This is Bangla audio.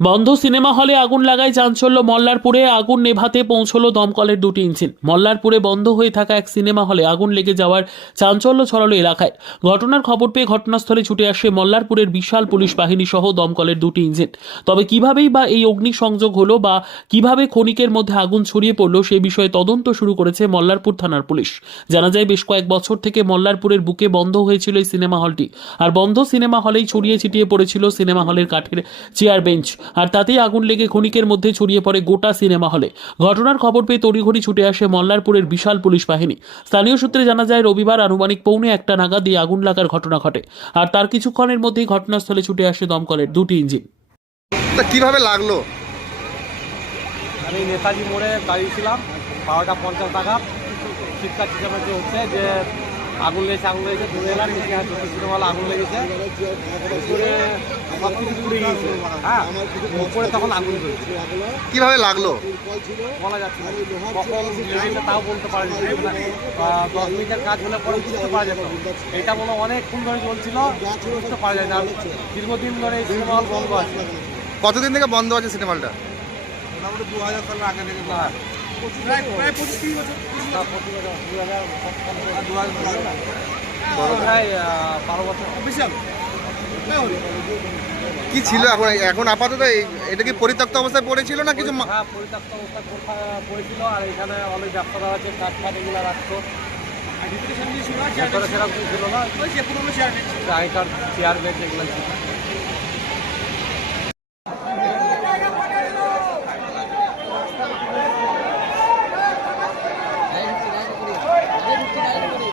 বন্ধ সিনেমা হলে আগুন লাগায় চাঞ্চল্য। মল্লারপুরে আগুন নেভাতে পৌঁছলো দমকলের দুটি ইঞ্জিন। মল্লারপুরে বন্ধ হয়ে থাকা এক সিনেমা হলে আগুন লেগে যাওয়ার চাঞ্চল্য ছড়ালো এলাকায়। ঘটনার খবর পেয়ে ঘটনাস্থলে ছুটে আসে মল্লারপুরের বিশাল পুলিশ বাহিনী সহ দমকলের দুটি ইঞ্জিন। তবে কিভাবেই বা এই অগ্নিসংযোগ হলো বা কিভাবে ক্ষণিকের মধ্যে আগুন ছড়িয়ে পড়লো সে বিষয়ে তদন্ত শুরু করেছে মল্লারপুর থানার পুলিশ। জানা যায় বেশ কয়েক বছর থেকে মল্লারপুরের বুকে বন্ধ হয়েছিল এই সিনেমা হলটি। আর বন্ধ সিনেমা হলেই ছড়িয়ে ছিটিয়ে পড়েছিল সিনেমা হলের কাঠের চেয়ার বেঞ্চ, আর তাতেই আগুন লেগে ক্ষণিকের মধ্যে ছড়িয়ে পড়ে গোটা সিনেমা হলে। ঘটনার খবর পেয়ে তড়িঘড়ি ছুটে আসে মল্লারপুরের বিশাল পুলিশ বাহিনী। স্থানীয় সূত্রে জানা যায় রবিবার আনুমানিক 1:45 নাগাদ এই আগুন লাগার ঘটনা ঘটে। আর তার কিছুক্ষণের মধ্যেই ঘটনাস্থলে ছুটে আসে দমকলের দুটি ইঞ্জিন। তা কিভাবে লাগলো? আমি নেতাজি মোড়ে দাঁড়িয়েছিলাম 12:50 নাগাদ। চিৎকার চেঁচামেচি হচ্ছে যে আগুন লেগেছে ধরে এলাম নিচে সিনেমা হলে আগুন লেগেছে, উপরে সব কিছু পুড়ে গিয়েছে। হ্যাঁ, উপরে তখন আগুন জ্বলছে। কিভাবে লাগলো? বলা যাচ্ছে না কখন লেগেছে তাও বলতে পারা যাচ্ছে না। 10 মিনিটের কাজ হলে পরে বুঝতে পারা যেত। এটা মনে অনেকক্ষণ ধরে চলছিল, বুঝতে পারা যায় না। দীর্ঘদিন ধরে এই সিনেমা হল বন্ধ আছে। কতদিন থেকে বন্ধ আছে সিনেমা হলটা? মোটামুটি 2000 সালের আগে থেকে প্রায় 25 বছর। কি ছিল এখন? এখন আপাতত এটা কি পরিত্যক্ত অবস্থায় পড়েছিল না কিছু? হ্যাঁ, পরিত্যক্ত অবস্থায় পড়েছিল। আর এখানে অনেক ব্যবসাদার আছে, কাঠ ফাট এগুলো রাখতো। সেরকম ছিল না, আগেকার চেয়ার বেঞ্চ এগুলো ছিল।